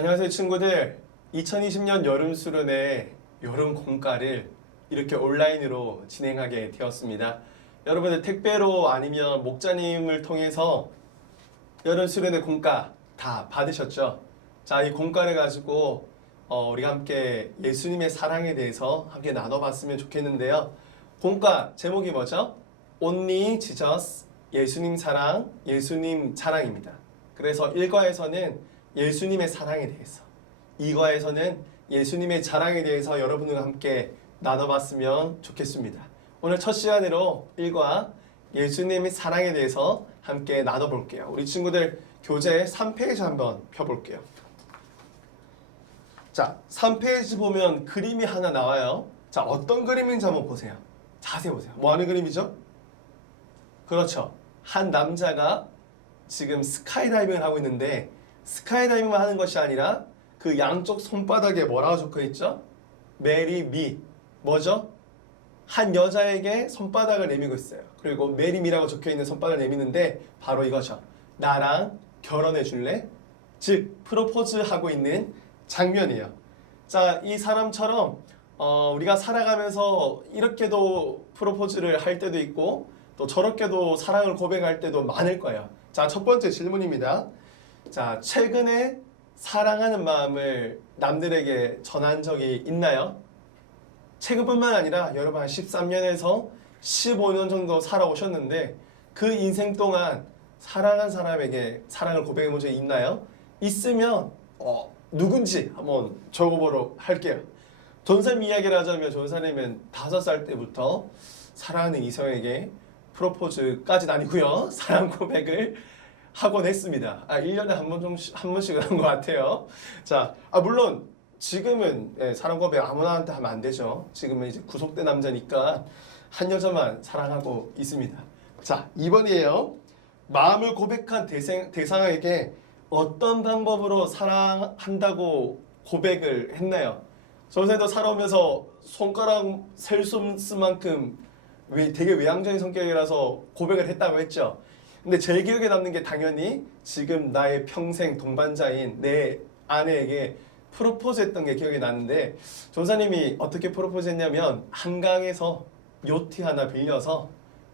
안녕하세요 친구들 2020년 여름 수련회 여름 공과를 이렇게 온라인으로 진행하게 되었습니다 여러분들 택배로 아니면 목자님을 통해서 여름 수련회 공과 다 받으셨죠? 자 이 공과를 가지고 어, 우리가 함께 예수님의 사랑에 대해서 함께 나눠봤으면 좋겠는데요 공과 제목이 뭐죠? Only Jesus 예수님 사랑 예수님 자랑입니다 그래서 1과에서는 예수님의 사랑에 대해서 2과에서는 예수님의 자랑에 대해서 여러분들과 함께 나눠봤으면 좋겠습니다. 오늘 첫 시간으로 1과 예수님의 사랑에 대해서 함께 나눠볼게요. 우리 친구들 교재 3페이지 한번 펴볼게요. 자, 3페이지 보면 그림이 하나 나와요. 자, 어떤 그림인지 한번 보세요. 자세히 보세요. 뭐 하는 그림이죠? 그렇죠. 한 남자가 지금 스카이다이빙을 하고 있는데 스카이다이빙만 하는 것이 아니라 그 양쪽 손바닥에 뭐라고 적혀 있죠? 메리 미 뭐죠? 한 여자에게 손바닥을 내밀고 있어요. 그리고 메리 미라고 적혀 있는 손바닥을 내미는데 바로 이거죠. 나랑 결혼해 줄래? 즉 프로포즈 하고 있는 장면이에요. 자, 이 사람처럼 어, 우리가 살아가면서 이렇게도 프로포즈를 할 때도 있고 또 저렇게도 사랑을 고백할 때도 많을 거예요. 자, 첫 번째 질문입니다. 자, 최근에 사랑하는 마음을 남들에게 전한 적이 있나요? 최근뿐만 아니라 여러분 한 13년에서 15년 정도 살아오셨는데 그 인생 동안 사랑한 사람에게 사랑을 고백해 본 적이 있나요? 있으면 어, 누군지 한번 적어보도록 할게요. 전사님 이야기를 하자면 전사님은 다섯 살 때부터 사랑하는 이성에게 프로포즈까지는 아니고요. 사랑 고백을 하곤 했습니다. 아, 1년에 한번 정도 한 번씩은 한것 같아요. 자, 아 물론 지금은 예, 사랑 고백 아무나한테 하면 안 되죠. 지금은 이제 구속된 남자니까 한 여자만 사랑하고 있습니다. 자, 2번이에요. 마음을 고백한 대상, 대상에게 어떤 방법으로 사랑한다고 고백을 했나요? 전세도 살아오면서 손가락 셀수 만큼 왜 되게 외향적인 성격이라서 고백을 했다고 했죠. 근데 제일 기억에 남는 게 당연히 지금 나의 평생 동반자인 내 아내에게 프로포즈 했던 게 기억이 나는데 전사님이 어떻게 프로포즈 했냐면 한강에서 요트 하나 빌려서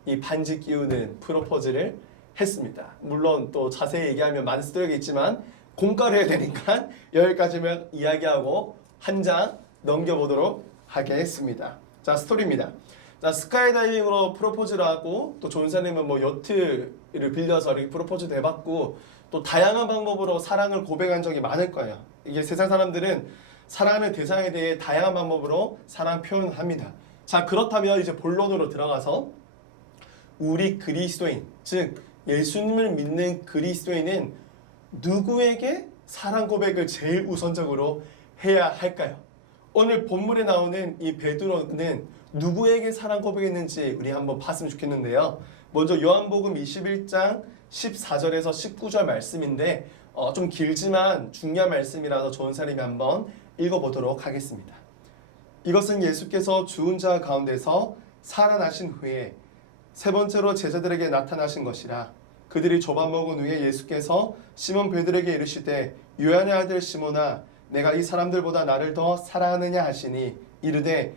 이 반지 끼우는 프로포즈를 했습니다. 물론 또 자세히 얘기하면 많은 스토리가 있지만 공과를 해야 되니까 여기까지만 이야기하고 한 장 넘겨보도록 하겠습니다. 자 스토리입니다. 자 스카이다이빙으로 프로포즈를 하고 또 존사님은 뭐 요트를 빌려서 이렇게 프로포즈도 해봤고 또 다양한 방법으로 사랑을 고백한 적이 많을 거예요. 이게 세상 사람들은 사랑하는 대상에 대해 다양한 방법으로 사랑 표현을 합니다. 자 그렇다면 이제 본론으로 들어가서 우리 그리스도인 즉 예수님을 믿는 그리스도인은 누구에게 사랑 고백을 제일 우선적으로 해야 할까요? 오늘 본문에 나오는 이 베드로는 누구에게 사랑 고백했는지 우리 한번 봤으면 좋겠는데요. 먼저 요한복음 21장 14절에서 19절 말씀인데 어, 좀 길지만 중요한 말씀이라서 좋은 사람이 한번 읽어보도록 하겠습니다. 이것은 예수께서 죽은 자 가운데서 살아나신 후에 세 번째로 제자들에게 나타나신 것이라 그들이 조밥 먹은 후에 예수께서 시몬 베드로에게 이르시되 요한의 아들 시몬아 내가 이 사람들보다 나를 더 사랑하느냐 하시니 이르되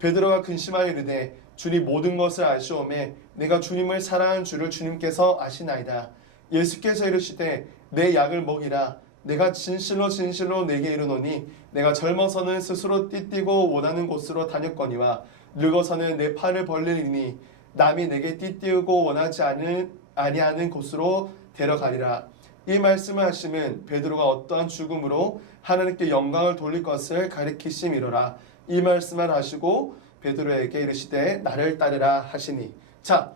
베드로가 근심하여 이르되 주님 모든 것을 아시오매 내가 주님을 사랑하는 줄을 주님께서 아시나이다 예수께서 이르시되 내 약을 먹이라 내가 진실로 진실로 내게 이르노니 내가 젊어서는 스스로 띠뛰고 원하는 곳으로 다녔거니와 늙어서는 내 팔을 벌리니 남이 내게 띠띠우고 원하지 않은 아니하는 곳으로 데려가리라. 이 말씀을 하시면 베드로가 어떠한 죽음으로 하나님께 영광을 돌릴 것을 가리키심이로라. 이 말씀을 하시고 베드로에게 이르시되 나를 따르라 하시니. 자,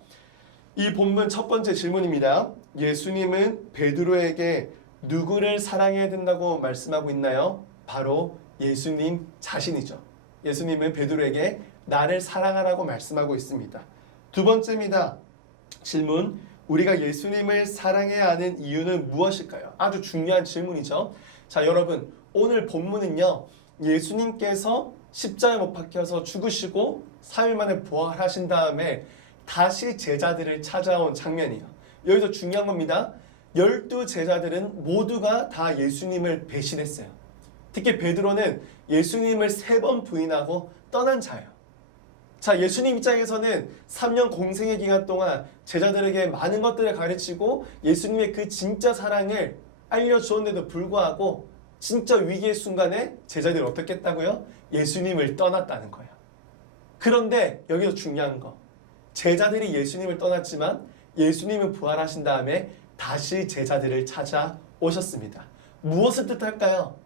이 본문 첫 번째 질문입니다. 예수님은 베드로에게 누구를 사랑해야 된다고 말씀하고 있나요? 바로 예수님 자신이죠. 예수님은 베드로에게 나를 사랑하라고 말씀하고 있습니다. 두 번째입니다. 질문. 우리가 예수님을 사랑해야 하는 이유는 무엇일까요? 아주 중요한 질문이죠. 자, 여러분. 오늘 본문은요. 예수님께서 십자가에 못 박혀서 죽으시고 3일 만에 부활하신 다음에 다시 제자들을 찾아온 장면이에요. 여기서 중요한 겁니다. 열두 제자들은 모두가 다 예수님을 배신했어요. 특히 베드로는 예수님을 세 번 부인하고 떠난 자예요. 자, 예수님 입장에서는 3년 공생의 기간 동안 제자들에게 많은 것들을 가르치고 예수님의 그 진짜 사랑을 알려주었는데도 불구하고 진짜 위기의 순간에 제자들이 어떻게 했다고요? 예수님을 떠났다는 거예요. 그런데 여기서 중요한 거. 제자들이 예수님을 떠났지만 예수님은 부활하신 다음에 다시 제자들을 찾아오셨습니다. 무엇을 뜻할까요?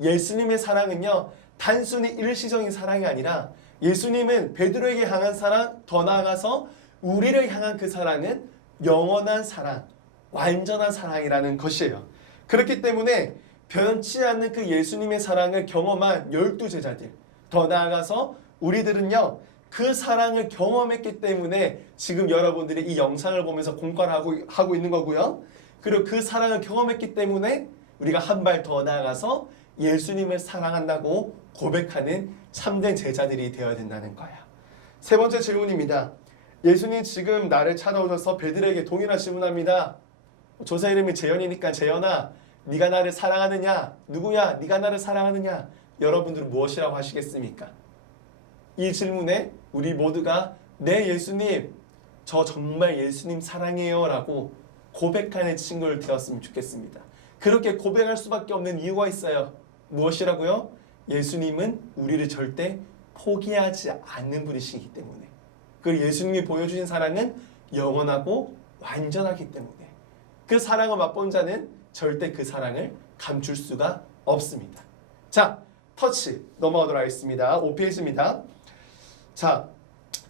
예수님의 사랑은요, 단순히 일시적인 사랑이 아니라 예수님은 베드로에게 향한 사랑, 더 나아가서 우리를 향한 그 사랑은 영원한 사랑, 완전한 사랑이라는 것이에요. 그렇기 때문에 변치 않는 그 예수님의 사랑을 경험한 열두 제자들, 더 나아가서 우리들은요, 그 사랑을 경험했기 때문에 지금 여러분들이 이 영상을 보면서 공부를 하고, 하고 있는 거고요. 그리고 그 사랑을 경험했기 때문에 우리가 한 발 더 나아가서 예수님을 사랑한다고 고백하는 참된 제자들이 되어야 된다는 거야. 세 번째 질문입니다. 예수님 지금 나를 찾아오셔서 베드로에게 동일한 질문합니다. 조사 이름이 재현이니까 재현아, 네가 나를 사랑하느냐? 누구야? 네가 나를 사랑하느냐? 여러분들은 무엇이라고 하시겠습니까? 이 질문에 우리 모두가 네 예수님, 저 정말 예수님 사랑해요 라고 고백하는 친구를 되었으면 좋겠습니다. 그렇게 고백할 수밖에 없는 이유가 있어요. 무엇이라고요? 예수님은 우리를 절대 포기하지 않는 분이시기 때문에. 그리고 예수님이 보여주신 사랑은 영원하고 완전하기 때문에. 그 사랑을 맛본 자는 절대 그 사랑을 감출 수가 없습니다. 자, 터치 넘어가도록 하겠습니다. 5페이지입니다. 자,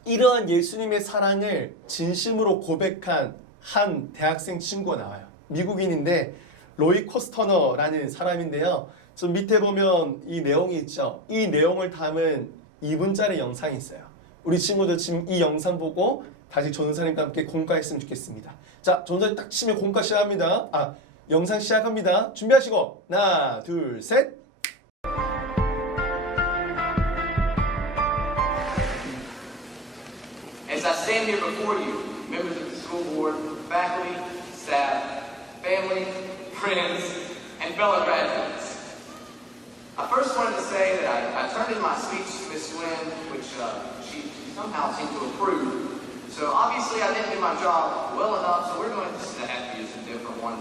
이러한 예수님의 사랑을 진심으로 고백한 한 대학생 친구가 나와요. 미국인인데 로이 코스터너라는 사람인데요. 좀 밑에 보면 이 내용이 있죠. 이 내용을 담은 2분짜리 영상이 있어요. 우리 친구들 지금 이 영상 보고 다시 전사님과 함께 공과했으면 좋겠습니다. 자, 전사님 딱 치면 공과 시작합니다. 아, 영상 시작합니다. 준비하시고 하나, 둘, 셋. As I stand here before you, members of the school board, faculty, staff, family, friends, and fellow graduates, I first wanted to say that I, I turned in my speech to Miss Nguyen, which uh, she, she somehow seemed to approve. So obviously I didn't do my job well enough, so we're going to just have to use a different one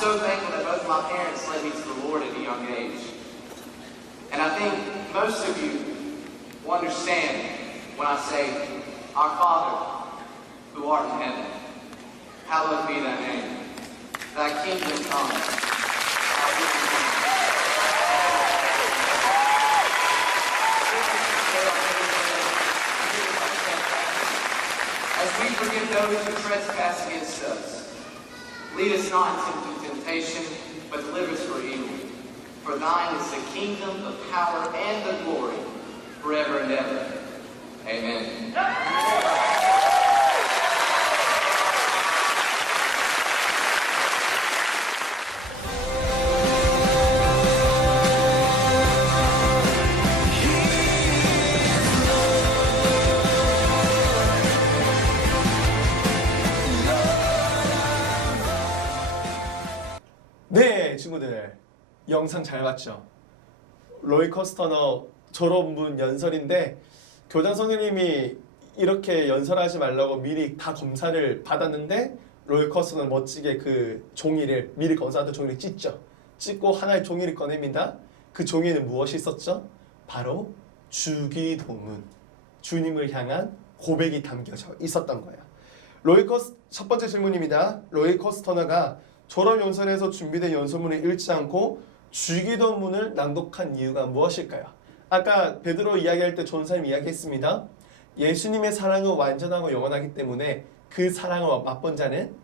So thankful that both my parents led me to the Lord at a young age. And I think most of you will understand when I say, Our Father, who art in heaven, hallowed be thy name. Thy kingdom come. As we forgive those who trespass against us, lead us not into but deliver us from evil. For thine is the kingdom, the power, and the glory, forever and ever. Amen. 영상 잘 봤죠? 로이 커스터너 졸업문 연설인데 교장 선생님이 이렇게 연설하지 말라고 미리 다 검사를 받았는데 롤커스는 멋지게 그 종이를 미리 검사한 종이를 찢죠. 찢고 하나의 종이를 꺼냅니다. 그 종이에는 무엇이 있었죠? 바로 주기도문, 주님을 향한 고백이 담겨져 있었던 거예요. 로이 커스 첫 번째 질문입니다. 로이 커스터너가 졸업 연설에서 준비된 연설문을 읽지 않고 주기도문을 낭독한 이유가 무엇일까요? 아까 베드로 이야기할 때 전사님 이야기했습니다. 예수님의 사랑은 완전하고 영원하기 때문에 그 사랑을 맛본 자는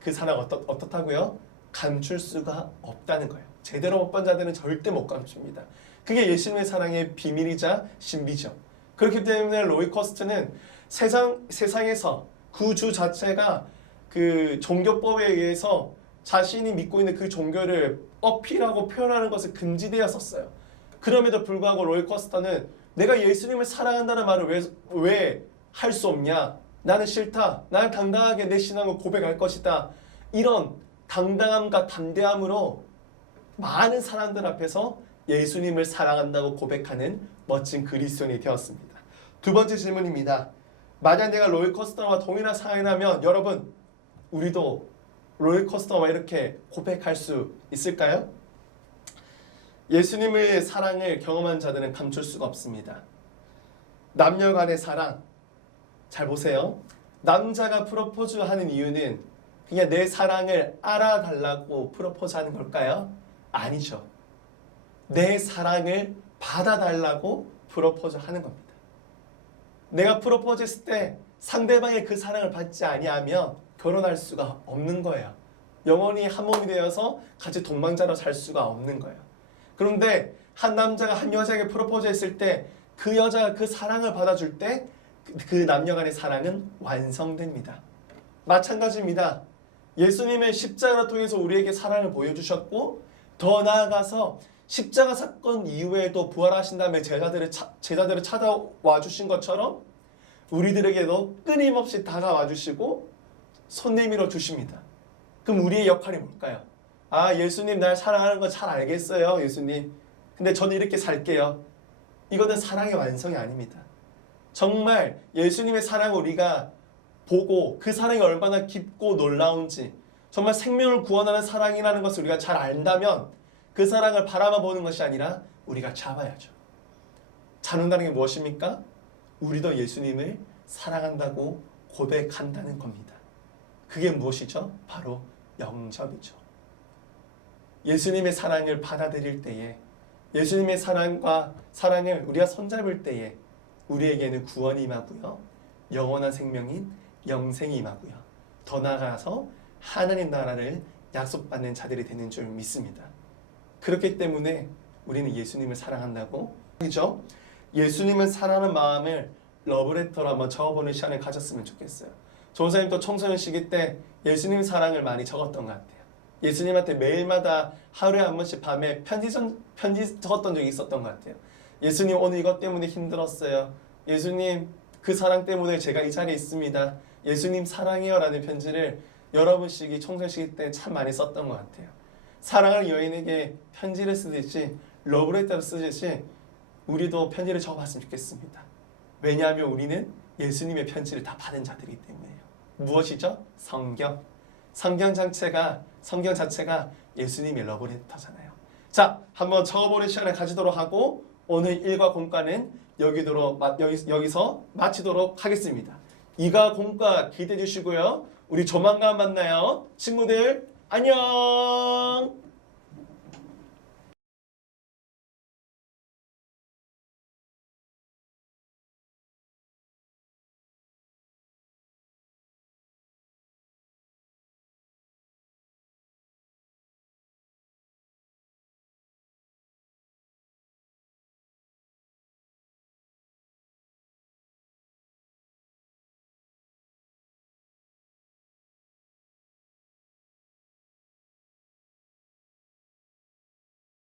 그 사랑 어떻, 어떻다고요? 감출 수가 없다는 거예요. 제대로 못본 자들은 절대 못 감춥니다. 그게 예수님의 사랑의 비밀이자 신비죠. 그렇기 때문에 로이 커스트는 세상 세상에서 구주 자체가 그 종교법에 의해서 자신이 믿고 있는 그 종교를 어필하고 표현하는 것을 금지되었었어요. 그럼에도 불구하고 로이 커스터는 내가 예수님을 사랑한다는 말을 왜왜할 수 없냐? 나는 싫다. 나는 당당하게 내 신앙을 고백할 것이다. 이런 당당함과 담대함으로 많은 사람들 앞에서 예수님을 사랑한다고 고백하는 멋진 그리스도인이 되었습니다. 두 번째 질문입니다. 만약 내가 로이 커스터와 동일한 사랑이라면 여러분 우리도 로이 커스터와 이렇게 고백할 수 있을까요? 예수님의 사랑을 경험한 자들은 감출 수가 없습니다. 남녀 간의 사랑 잘 보세요. 남자가 프로포즈 하는 이유는 그냥 내 사랑을 알아달라고 프로포즈 하는 걸까요? 아니죠. 내 사랑을 받아달라고 프로포즈 하는 겁니다. 내가 프로포즈 했을 때 상대방의 그 사랑을 받지 아니하면 결혼할 수가 없는 거예요. 영원히 한 몸이 되어서 같이 동반자로 살 수가 없는 거예요. 그런데 한 남자가 한 여자에게 프로포즈 했을 때 그 여자가 그 사랑을 받아줄 때그 남녀 간의 사랑은 완성됩니다. 마찬가지입니다. 예수님의 십자가를 통해서 우리에게 사랑을 보여주셨고 더 나아가서 십자가 사건 이후에도 부활하신 다음에 제자들을 차, 제자들을 찾아와 주신 것처럼 우리들에게도 끊임없이 다가와 주시고 손 내밀어 주십니다. 그럼 우리의 역할이 뭘까요? 아 예수님 날 사랑하는 거 잘 알겠어요 예수님. 근데 저는 이렇게 살게요. 이거는 사랑의 완성이 아닙니다. 정말 예수님의 사랑을 우리가 보고 그 사랑이 얼마나 깊고 놀라운지 정말 생명을 구원하는 사랑이라는 것을 우리가 잘 안다면 그 사랑을 바라만 보는 것이 아니라 우리가 잡아야죠. 잡는다는 게 무엇입니까? 우리도 예수님을 사랑한다고 고백한다는 겁니다. 그게 무엇이죠? 바로 영접이죠. 예수님의 사랑을 받아들일 때에 예수님의 사랑과 사랑을 우리가 손잡을 때에 우리에게는 구원이 임하고요. 영원한 생명인 영생이 임하고요. 더 나아가서 하나님 나라를 약속받는 자들이 되는 줄 믿습니다. 그렇기 때문에 우리는 예수님을 사랑한다고 그죠? 예수님을 사랑하는 마음을 러브레터로 한번 적어보는 시간을 가졌으면 좋겠어요. 조사님도 청소년 시기 때 예수님 사랑을 많이 적었던 것 같아요. 예수님한테 매일마다 하루에 한 번씩 밤에 편지, 전, 편지 적었던 적이 있었던 것 같아요. 예수님 오늘 이것 때문에 힘들었어요. 예수님 그 사랑 때문에 제가 이 자리에 있습니다. 예수님 사랑해요 라는 편지를 여러분씩이 청소년 시기 때 참 많이 썼던 것 같아요. 사랑하는 여인에게 편지를 쓰듯이 러브레터를 쓰듯이 우리도 편지를 적어봤으면 좋겠습니다. 왜냐하면 우리는 예수님의 편지를 다 받은 자들이기 때문에요. 무엇이죠? 성경. 성경 자체가 성경 자체가 예수님의 러브레터잖아요. 자, 한번 적어보는 시간을 가지도록 하고 오늘 일과 공과는 여기도록 여기, 여기서 마치도록 하겠습니다. 이가 공과 기대해 주시고요. 우리 조만간 만나요. 친구들 안녕.